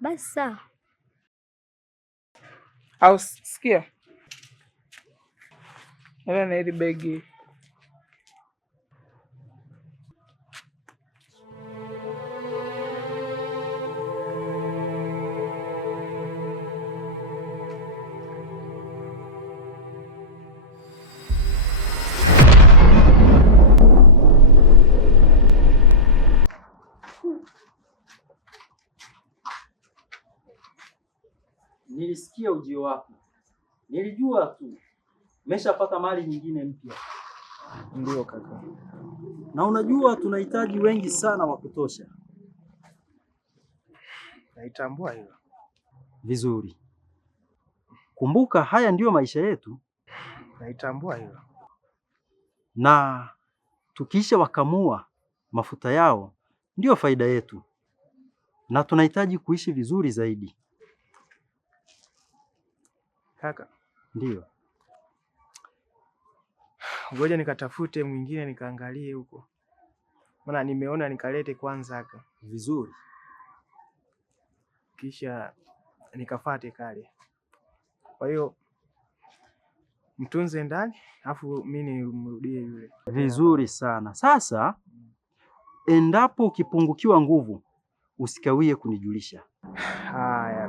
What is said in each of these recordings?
Basi sawa. Au sikia, ela na hili begi. Nilisikia ujio wako, nilijua tu umeshapata mali nyingine mpya. Ndio kaka. Na unajua tunahitaji wengi sana wa kutosha. Naitambua hilo. Vizuri. Kumbuka haya ndiyo maisha yetu. Naitambua hilo. Na tukisha wakamua mafuta yao ndiyo faida yetu. Na tunahitaji kuishi vizuri zaidi. Kaka. Ndio. Ngoja nikatafute mwingine nikaangalie huko. Maana nimeona nikalete kwanza haka. Vizuri. Kisha nikafate kale. Kwa hiyo mtunze ndani, afu mimi nimrudie yule. Vizuri sana. Sasa endapo ukipungukiwa nguvu usikawie kunijulisha. Haya,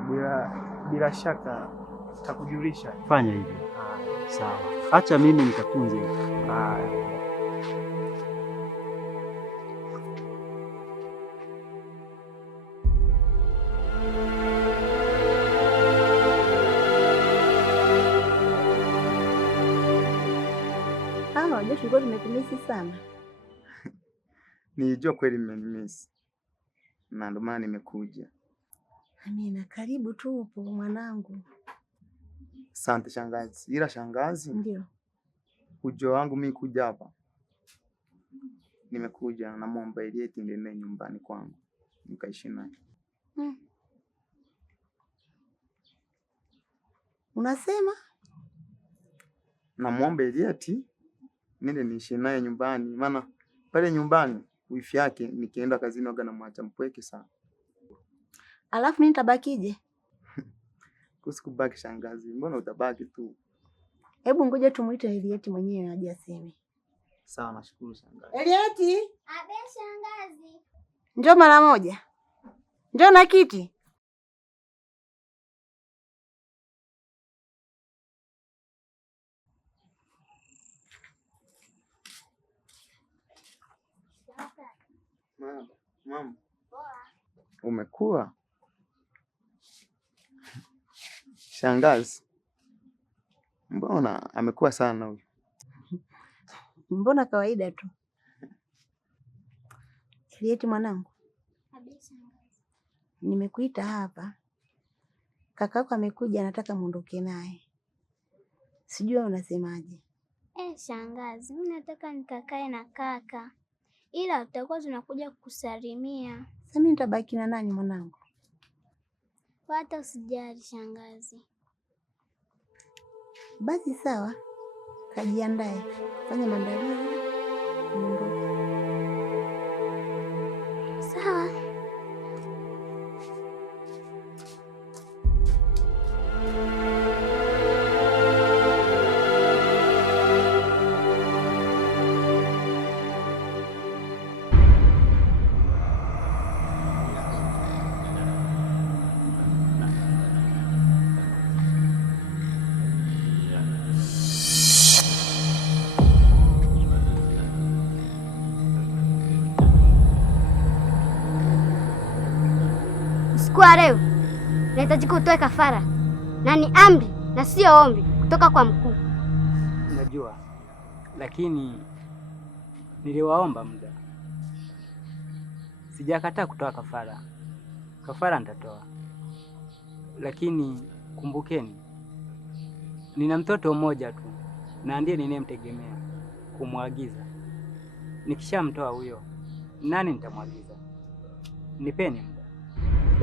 bila shaka takujulisha. Fanya hivyo. Sawa. Acha mimi nikatunze. Haya. Unajua tulikuwa tumekumisi sana. Nilijua kweli mmenimisi. Na ndio maana nimekuja. Amina, karibu tu upo mwanangu. Asante shangazi. Ila shangazi, ndio ujio wangu mimi kuja hapa. Nimekuja na muomba Eliet ndiye nyumbani kwangu. Nikaishi naye. Unasema? Na muomba Eliet nende niishi naye nyumbani, maana pale nyumbani wifi yake nikienda kazini waga na mwacha mpweke sana. Alafu mimi nitabakije? Kusikubaki shangazi, mbona utabaki tu? Hebu ngoja tumuite Eliet mwenyewe aje aseme. Sawa, nashukuru shangazi. Eliet? Abe shangazi. Njoo mara moja. Njoo na kiti. Mama. Umekuwa? Shangazi. Mbona amekuwa sana huyu? Mbona kawaida tu. Eliet mwanangu. Nimekuita hapa. Kakako amekuja anataka muondoke naye. Sijui unasemaje? Shangazi, mimi nataka nikakae na kaka. Ila tutakuwa tunakuja kukusalimia. Sasa mimi nitabaki na nani mwanangu? Hata usijali shangazi. Basi sawa. Kajiandae. Fanya maandalizi. Sawa. Kwa leo nahitaji utoe kafara na ni amri na sio ombi kutoka kwa mkuu. Najua, lakini niliwaomba muda. Sijakataa kutoa kafara. Kafara nitatoa. Lakini kumbukeni, nina mtoto mmoja tu na ndiye ninayemtegemea kumwagiza. Nikishamtoa huyo, nani nitamwagiza? Nipeni muda.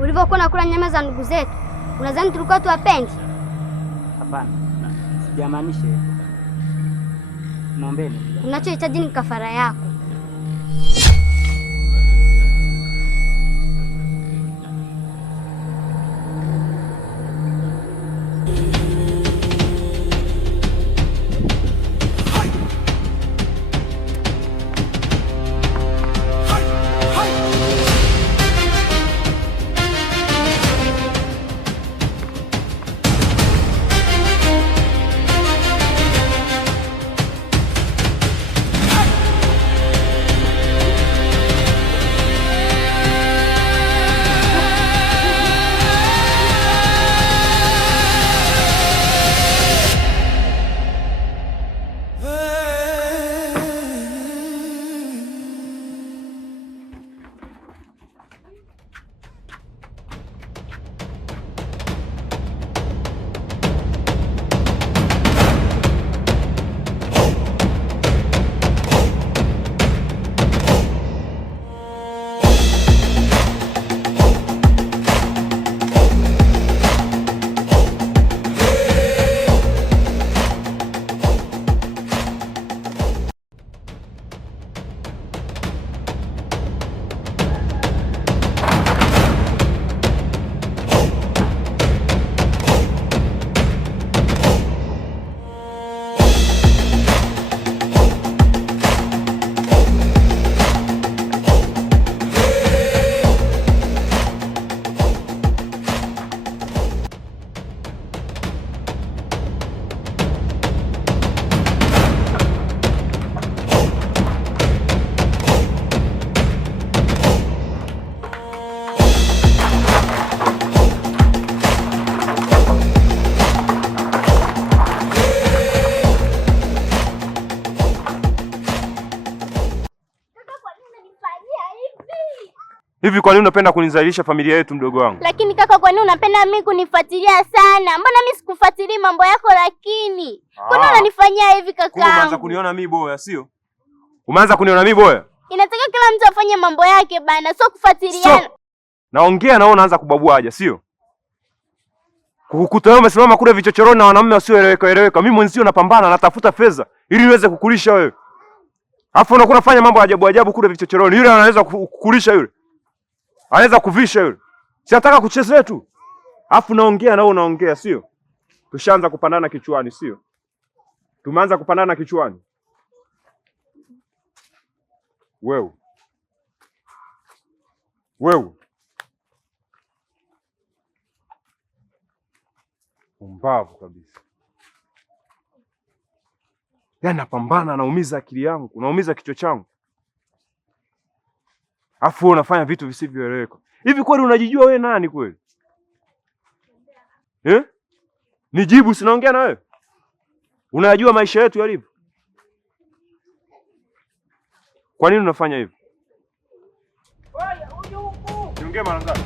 Ulivyokuwa nakula nyama za ndugu zetu, unadhani tulikuwa tuwapendi? Hapana, sijamaanisha hivyo. Naombeni. Unachohitaji ni kafara yako. Hivi kwa nini unapenda kunizalisha familia yetu mdogo wangu? Lakini kaka, kwa nini unapenda mimi kunifuatilia sana? Mbona mimi sikufuatilii mambo yako lakini? Kwa nini unanifanyia hivi kaka? Kumbe umeanza kuniona mimi boya, sio? Umeanza kuniona mimi boya? Inataka kila mtu afanye mambo yake bana, sio kufuatiliana. So, naongea na wewe unaanza kubabwaja, sio? Kukukuta wewe umesimama kule vichochoroni na wanaume wasioeleweka. Mimi mwenzio napambana, natafuta fedha ili niweze kukulisha wewe. Alafu unakuwa unafanya mambo ajabu kule vichochoroni. Yule anaweza kukulisha yule. Anaweza kuvisha yule. Si nataka kuchezea tu. Alafu naongea na wewe unaongea, sio? Tushaanza kupandana kichwani, sio? Tumeanza kupandana kichwani. Wewe. Umbavu kabisa. Yaani napambana, naumiza akili yangu, naumiza kichwa changu. Afu unafanya vitu visivyoeleweka. Hivi kweli unajijua wewe nani kweli? Nijibu, sinaongea na wewe. Unajua maisha yetu yalivyo. Kwa nini unafanya hivyo? Niongee mara ngapi?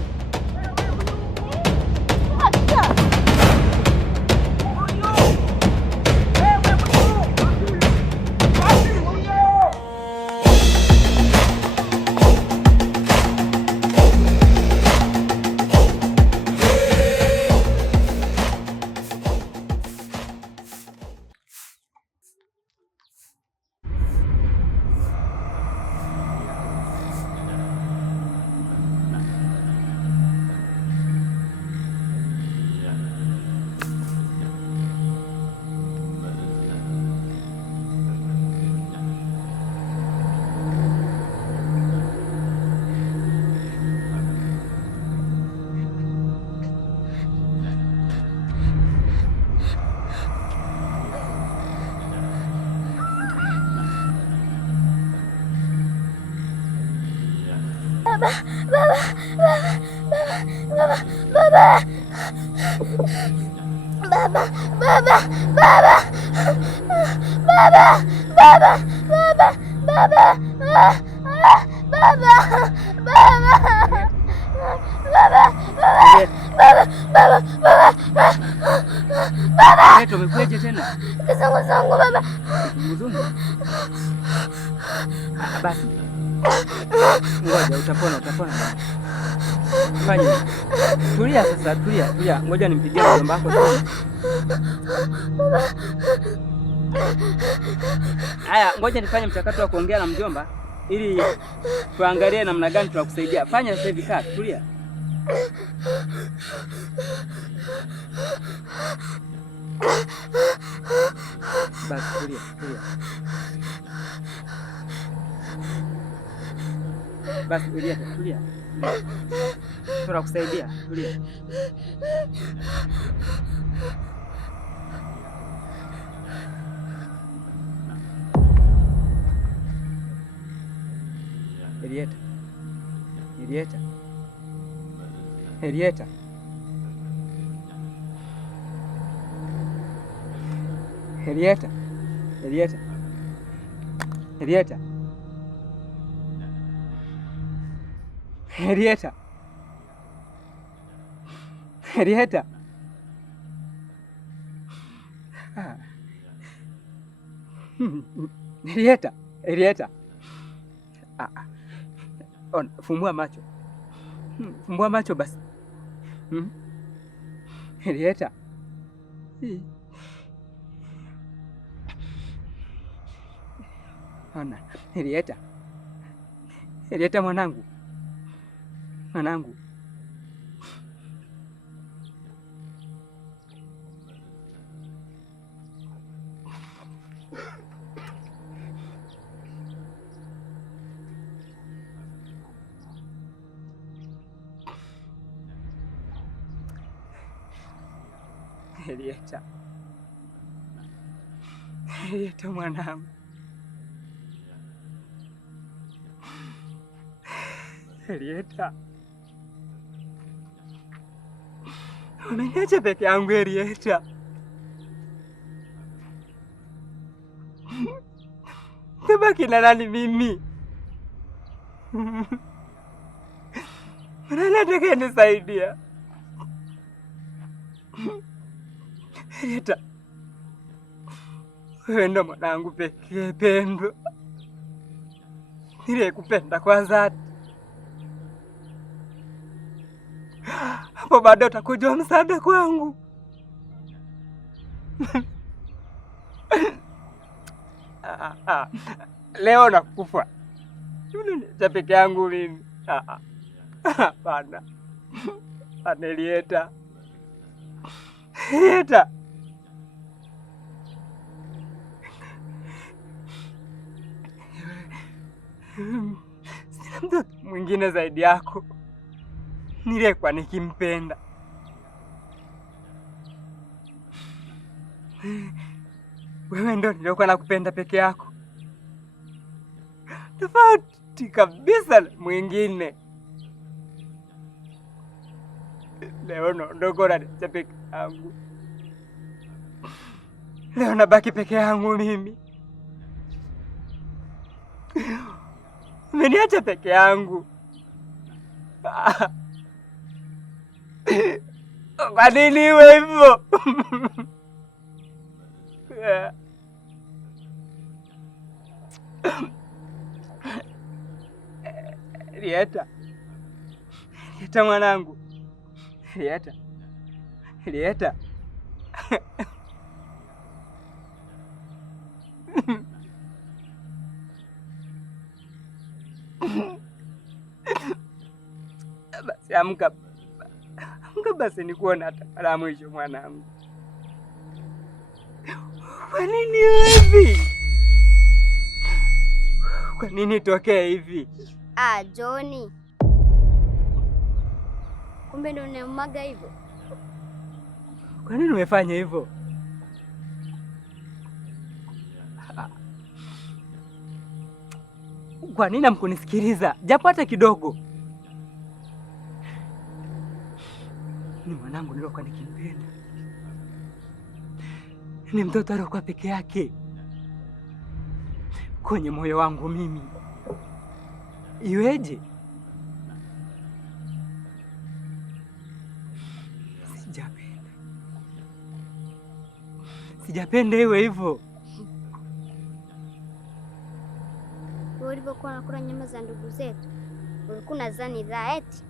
Umekuja tena? Kizunguzungu baba. Kizunguzungu? Basi. Ngoja utapona. Fanya. Tulia sasa, tulia. Ngoja nimpigie mjomba wako. Haya, ngoja nifanye mchakato wa kuongea na mjomba ili tuangalie namna gani tunakusaidia. Fanya sasa hivi, kaa, tulia. Basi Elieta, tulia. Tunakusaidia, tulia. Elieta. Elieta. Elieta. Elieta. Elieta. Elieta. Elieta. Elieta. Elieta. Elieta. Fumbua macho. Fumbua macho basi. Elieta. Ona, Elieta. Elieta mwanangu. Mwanangu. Elieta. Elieta mwanangu. Elieta. Umeniacha peke yangu Elieta. Tabaki na nani mimi? Nani atakayenisaidia? Elieta. Wewe ndo mwanangu pekee Pendo. Nilikupenda kwa dhati. Hapo baada utakuja msaada kwangu. Leo nakufa. Unaniacha peke yangu mimi. Hapana. Elieta. Elieta. Sina mtu mwingine zaidi yako. Nilikuwa nikimpenda. Wewe ndo nilikuwa nakupenda peke yako. Tofauti kabisa na mwingine. Leo naondoka unaniacha peke yangu. Leo nabaki peke yangu mimi. Umeniacha peke yangu. Kwa nini iwe hivyo? Elieta. Elieta mwanangu. Elieta. Elieta. Basi amka. Amka basi nikuona hata mwisho mwanangu. Kwa nini hivi? Kwa nini tokee hivi? Johnny. Kumbe ndo unamwaga hivyo? Kwa nini umefanya hivyo? Kwa nini hamkunisikiliza japo hata kidogo? Ni mwanangu nilikuwa nikimpenda. Ni mtoto alikuwa peke yake kwenye moyo wangu mimi. Iweje? Sijapenda iwe hivyo. Ulivyokuwa unakula nyama za ndugu zetu, ulikuwa unadhani eti